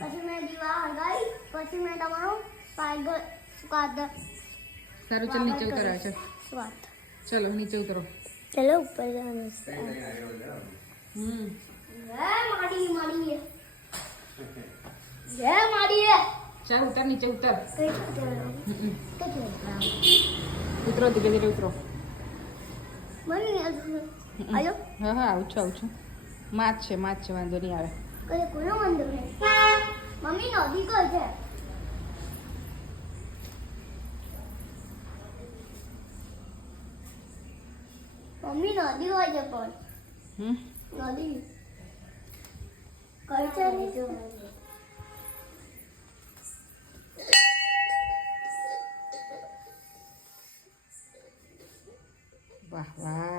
પછી મેં દીવા હળગાવી પછી મેં તમારો પાયગલ સ્વાદ સારું ચાલ નીચે ઉતરો છે સ્વાદ ચલો નીચે ઉતરો ચલો ઉપર જવાનું જય માડી ચાલ ઉતર નીચે ઉતર કઈ ઉતરો ધીરે ધીરે ઉતરો મમ્મી આયો હા હા આવું છું માચ છે વાંધો નહીં આવે કઈ કોનો વાંધો નહીં મમ્મી નદી કઈ છે મમ્મી નદી હોય છે પણ નદી કઈ છે વાહ વાહ